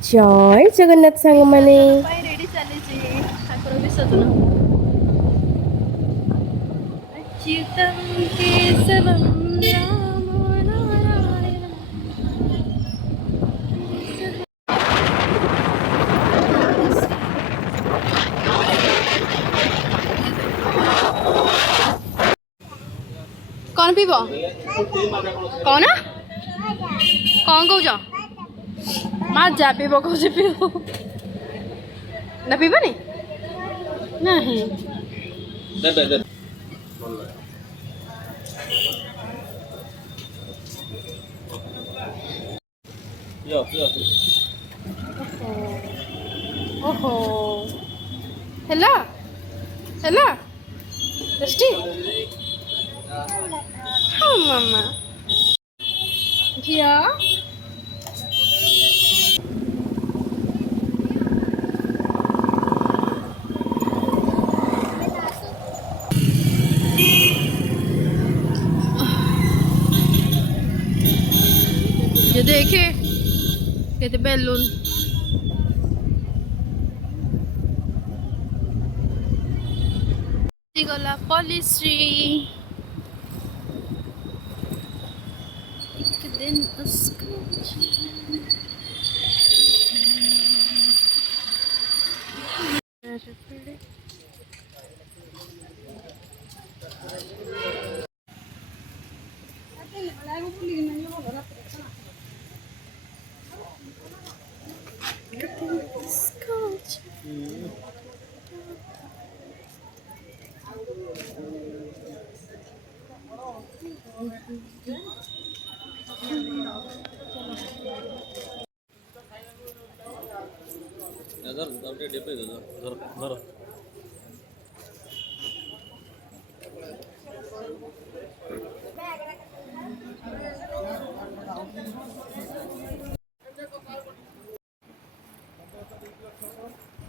जय जगन्नाथ सांग माने रेडी चली ठाकुर विसर्जन अच्युतं केशवं रामो नारायण कौन पीब कौन कौन कौच माजा पीब कौच पीब ना पीबनी नहीं ओहो हेला हेला टेस्टी हाँ मामा घिया ये देखे कहते बैलून गला पॉलिश्री एक दिन उसको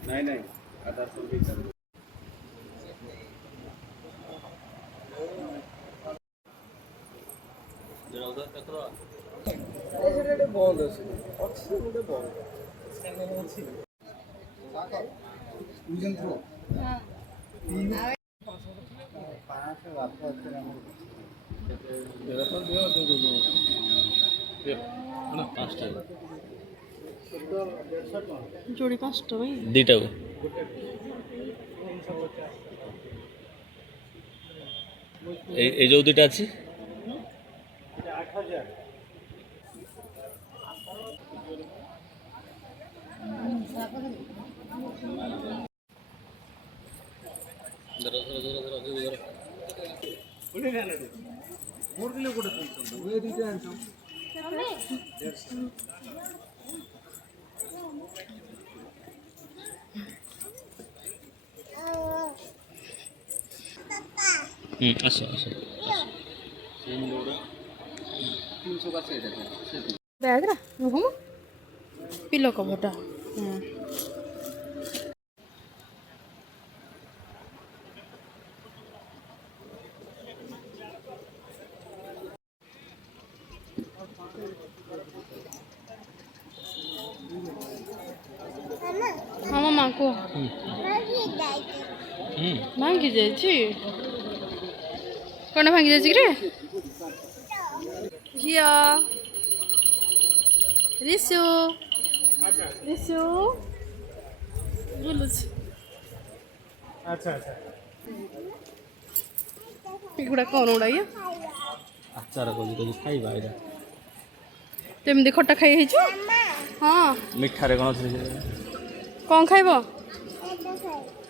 नहीं नहीं आधार पर भी कर जरा उधर कचरा एजरेड बॉल আছে ওটা বল স্ক্যানার আছে সাকা উজন থ্রো হ্যাঁ 500 বাদ আছে আমার এরা তো দিও না 5 টাকা जोड़ी 5 টাকা দুইটাও এই যে দুইটা আছে এটা 8000 আসো আসো बैग रा हम पिलो कवरटा हाँ मामा को भांगी जाइए कौन भांगी जाइए रे घिया रिसु रिसु बुलुच अच्छा अच्छा एगुड़ा कौन उड़ाइया ଆଚାର କଲି କଲି ଖାଇବା ଏଇଟା तो एमती खट्टा खाई है हाँ ମିଠାରେ କ'ଣ ଅଛି कौन खाइब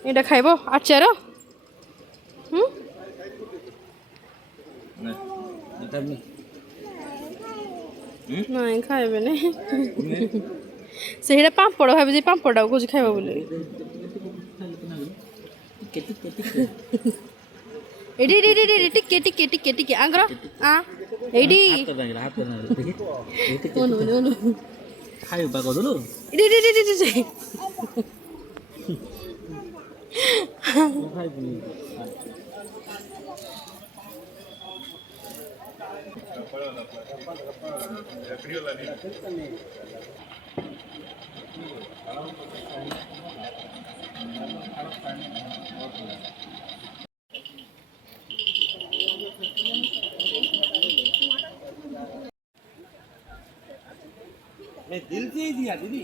एटा खाइब आचार नहीं खाइबे नहीं सेटा पापड़ भाभी पापड़ कौन खाइब बोले एडी एडी एडी एडी टिके टिके टिके टिके आंग्र आ एडी ओनो ओनो ଖାଇବା କଦଲୁ एडी एडी एडी एडी मैं दिल से ही दिया दीदी,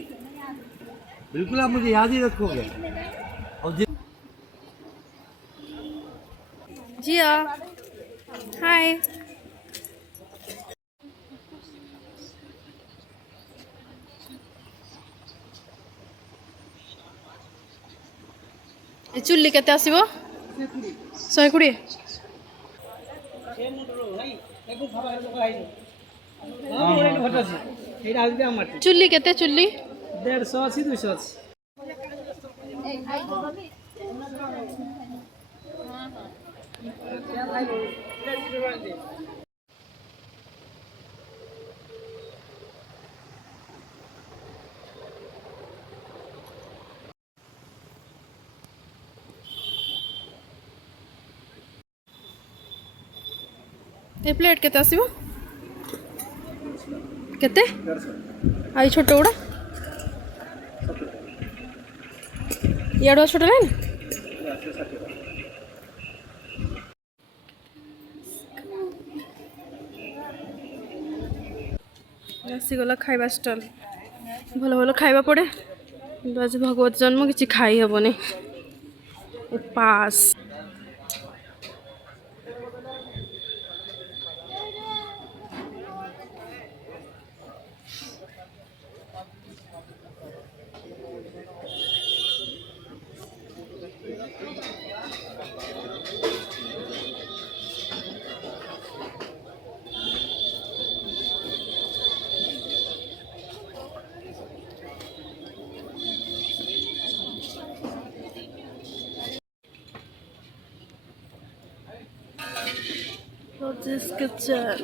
बिल्कुल आप मुझे याद ही रखोगे। और जिया हाय। ଏ ଚୁଲି କେତେ ଆସିବ? 120। ଚୁଲି କେତେ ଚୁଲି? 150 ଅଛି 200 ଅଛି। ଏ ପ୍ଲେଟ୍ କେତେ ଆସିବ? କେତେ? ଆଉ ଛୋଟ ଗୁଡ଼ା ଇଆଡ଼ୁ ଛୋଟ ନାହିଁ? ଆସିଗଲା ଖାଇବା ଷ୍ଟଲ୍। ଭଲ ଭଲ ଖାଇବା ପଡ଼େ, କିନ୍ତୁ ଆଜି ଭଗବତ ଜନ୍ମ କିଛି ଖାଇ ହେବନି। Pass Roger's Kitchen.